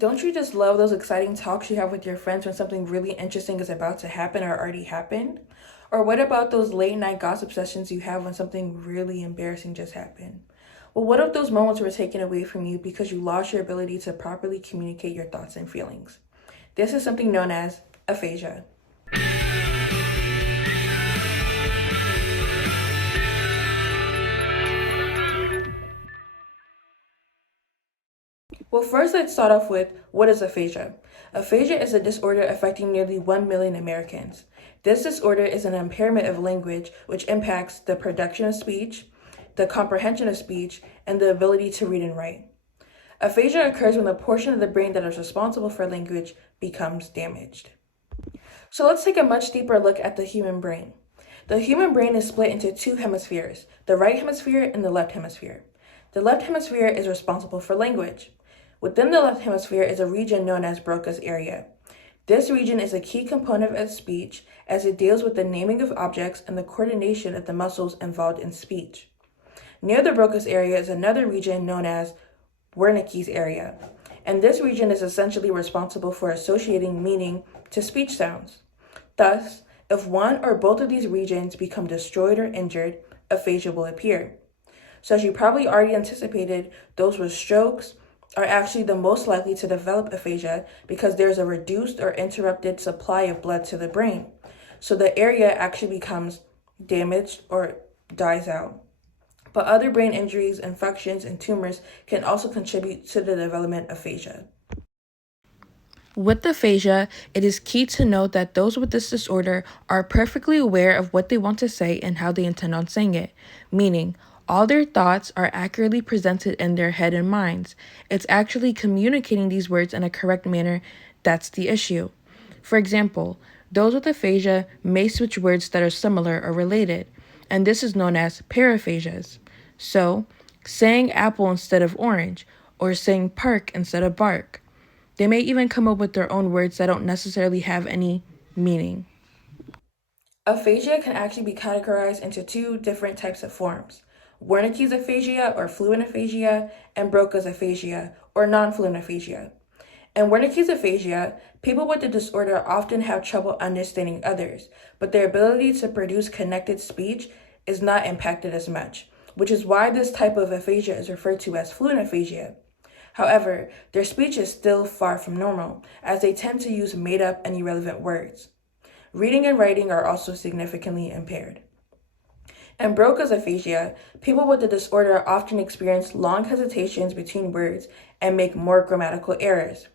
Don't you just love those exciting talks you have with your friends when something really interesting is about to happen or already happened? Or what about those late night gossip sessions you have when something really embarrassing just happened? Well, what if those moments were taken away from you because you lost your ability to properly communicate your thoughts and feelings? This is something known as aphasia. Well, first let's start off with what is aphasia? Aphasia is a disorder affecting nearly 1 million Americans. This disorder is an impairment of language which impacts the production of speech, the comprehension of speech, and the ability to read and write. Aphasia occurs when the portion of the brain that is responsible for language becomes damaged. So let's take a much deeper look at the human brain. The human brain is split into two hemispheres, the right hemisphere and the left hemisphere. The left hemisphere is responsible for language. Within the left hemisphere is a region known as Broca's area. This region is a key component of speech as it deals with the naming of objects and the coordination of the muscles involved in speech. Near the Broca's area is another region known as Wernicke's area, and this region is essentially responsible for associating meaning to speech sounds. Thus, if one or both of these regions become destroyed or injured, aphasia will appear. So as you probably already anticipated, those with strokes are actually the most likely to develop aphasia because there's a reduced or interrupted supply of blood to the brain. So the area actually becomes damaged or dies out. But other brain injuries, infections, and tumors can also contribute to the development of aphasia. With aphasia, it is key to note that those with this disorder are perfectly aware of what they want to say and how they intend on saying it, meaning all their thoughts are accurately presented in their head and minds. It's actually communicating these words in a correct manner that's the issue. For example, those with aphasia may switch words that are similar or related, and this is known as paraphasias. So, saying apple instead of orange, or saying park instead of bark. They may even come up with their own words that don't necessarily have any meaning. Aphasia can actually be categorized into two different types of forms: Wernicke's aphasia or fluent aphasia, and Broca's aphasia or non-fluent aphasia. In Wernicke's aphasia, people with the disorder often have trouble understanding others, but their ability to produce connected speech is not impacted as much, which is why this type of aphasia is referred to as fluent aphasia. However, their speech is still far from normal, as they tend to use made-up and irrelevant words. Reading and writing are also significantly impaired. In Broca's aphasia, people with the disorder often experience long hesitations between words and make more grammatical errors.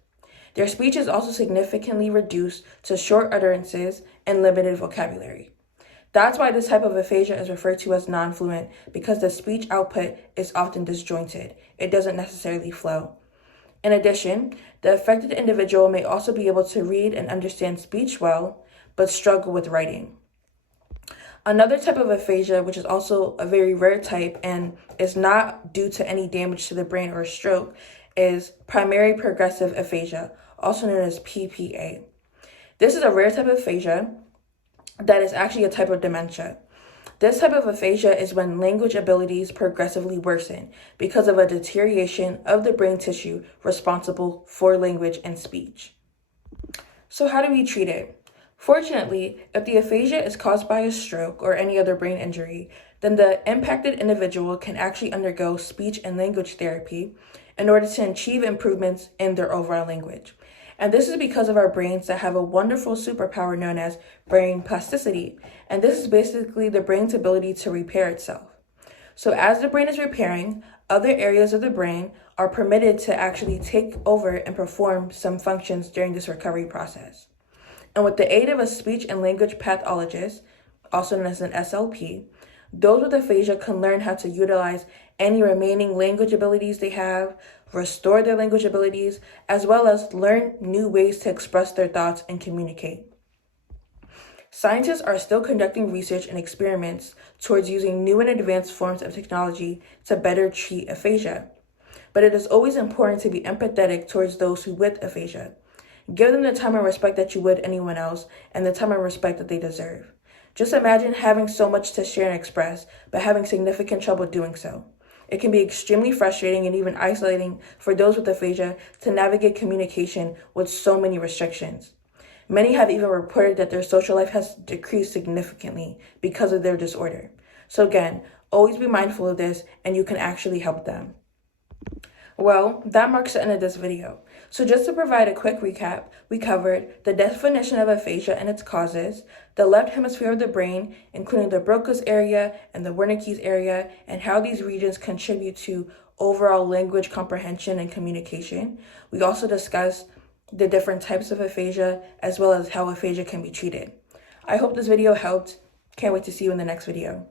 Their speech is also significantly reduced to short utterances and limited vocabulary. That's why this type of aphasia is referred to as non-fluent, because the speech output is often disjointed. It doesn't necessarily flow. In addition, the affected individual may also be able to read and understand speech well, but struggle with writing. Another type of aphasia, which is also a very rare type and is not due to any damage to the brain or stroke, is primary progressive aphasia, also known as PPA. This is a rare type of aphasia that is actually a type of dementia. This type of aphasia is when language abilities progressively worsen because of a deterioration of the brain tissue responsible for language and speech. So how do we treat it? Fortunately, if the aphasia is caused by a stroke or any other brain injury, then the impacted individual can actually undergo speech and language therapy in order to achieve improvements in their overall language. And this is because of our brains that have a wonderful superpower known as brain plasticity. And this is basically the brain's ability to repair itself. So as the brain is repairing, other areas of the brain are permitted to actually take over and perform some functions during this recovery process. And with the aid of a speech and language pathologist, also known as an SLP, those with aphasia can learn how to utilize any remaining language abilities they have, restore their language abilities, as well as learn new ways to express their thoughts and communicate. Scientists are still conducting research and experiments towards using new and advanced forms of technology to better treat aphasia. But it is always important to be empathetic towards those who with aphasia. Give them the time and respect that you would anyone else, and the time and respect that they deserve. Just imagine having so much to share and express, but having significant trouble doing so. It can be extremely frustrating and even isolating for those with aphasia to navigate communication with so many restrictions. Many have even reported that their social life has decreased significantly because of their disorder. So again, always be mindful of this and you can actually help them. Well, that marks the end of this video. So just to provide a quick recap, we covered the definition of aphasia and its causes, the left hemisphere of the brain, including the Broca's area and the Wernicke's area, and how these regions contribute to overall language comprehension and communication. We also discussed the different types of aphasia, as well as how aphasia can be treated. I hope this video helped. Can't wait to see you in the next video.